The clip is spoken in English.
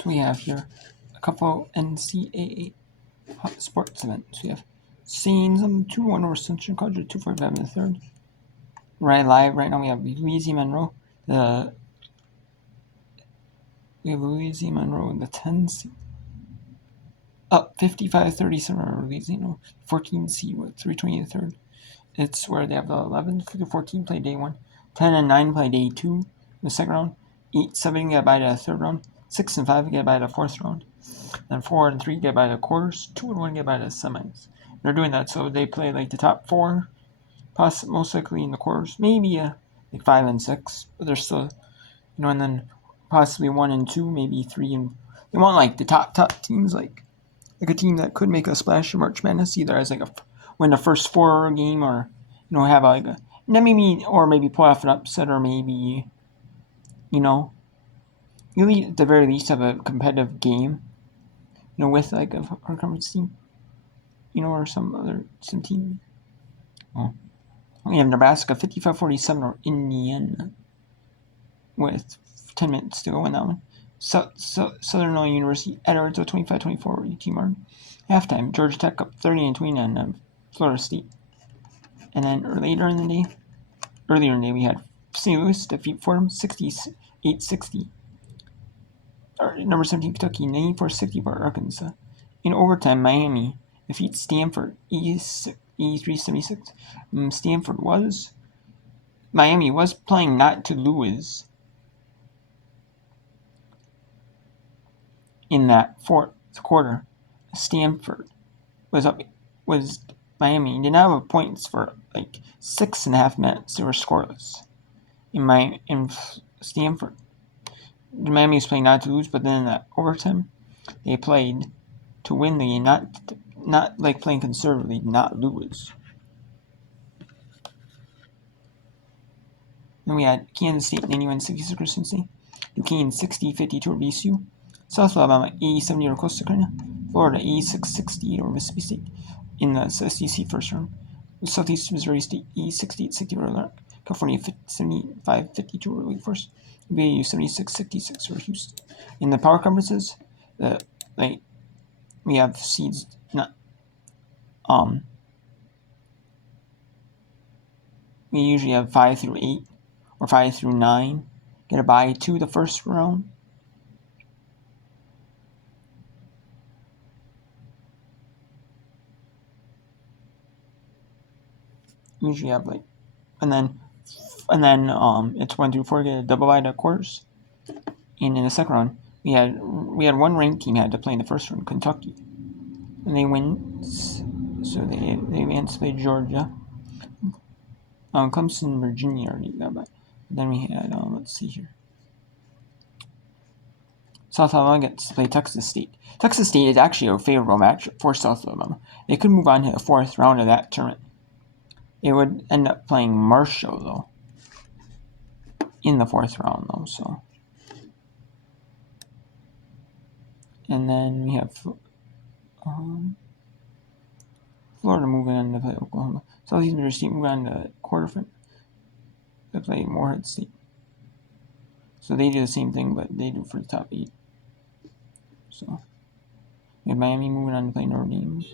So we have here a couple NCAA sports events. We have Saints 2-1 over Central College, 245 in the third. Right live right now we have Louisiana Monroe, the 10 seed. Up 55-37 over Louisiana, 14 seed with 320 in the third. It's where they have the 11 through 14 play day 1, 10 and 9 play day 2 in the second round, 8-7 get by the third round, 6 and 5 get by the fourth round, then 4 and 3 get by the quarters, 2 and 1 get by the semis. They're doing that so they play like the top 4, most likely in the quarters, maybe like 5 and 6, but they're still, and then possibly 1 and 2, maybe 3 and. They want like the top teams, like a team that could make a splash in March Madness, either as like win the first 4 game, or have like a, and then maybe pull off an upset, or maybe really at the very least have a competitive game, with like a conference team, or some team. Oh. We have Nebraska 55-47 or Indiana with 10 minutes to go in that one. Southern Illinois University Edwards with 25-24 UT Martin. Halftime, Georgia Tech up 30-29 on Florida State. And then earlier in the day, we had St. Louis defeat Fordham 68-60. Number 17 Kentucky 94-60 for Arkansas. In overtime, Miami defeats Stanford 83-76. Miami was playing not to lose in that fourth quarter. Stanford was Miami did not have points for like 6.5 minutes. They were scoreless. In Stanford, Miami was playing not to lose, but then in that overtime, they played to win the game, not like playing conservatively, not lose. Then we had Kansas State 91-66 over Cincinnati, Duquesne 60-52 over BSU, South Alabama 80-70 over Coastal Carolina, Florida 86-60 over Mississippi State in the SEC first round, Southeast Missouri State 68-60 over Lark, California 75-52 over Wake Forest, BYU 76-66 over Houston. In the power conferences, we have seeds we usually have 5 through 8 or 5 through 9 get a bye to the first round. Usually have and then it's 1 through 4 get a double bye to quarters. And in the second round, we had one ranked team had to play in the first round, Kentucky, and they win. So they advanced to play Georgia. Clemson, Virginia already got by. Then we had let's see here. South Alabama gets to play Texas State. Texas State is actually a favorable match for South Alabama. They could move on to the fourth round of that tournament. It would end up playing Marshall though in the fourth round though. So, and then we have Florida moving on to play Oklahoma. Southeast Missouri State moving on to quarterfinal. They play Morehead State. So they do the same thing, but they do for the top 8. So we have Miami moving on to play Notre Dame.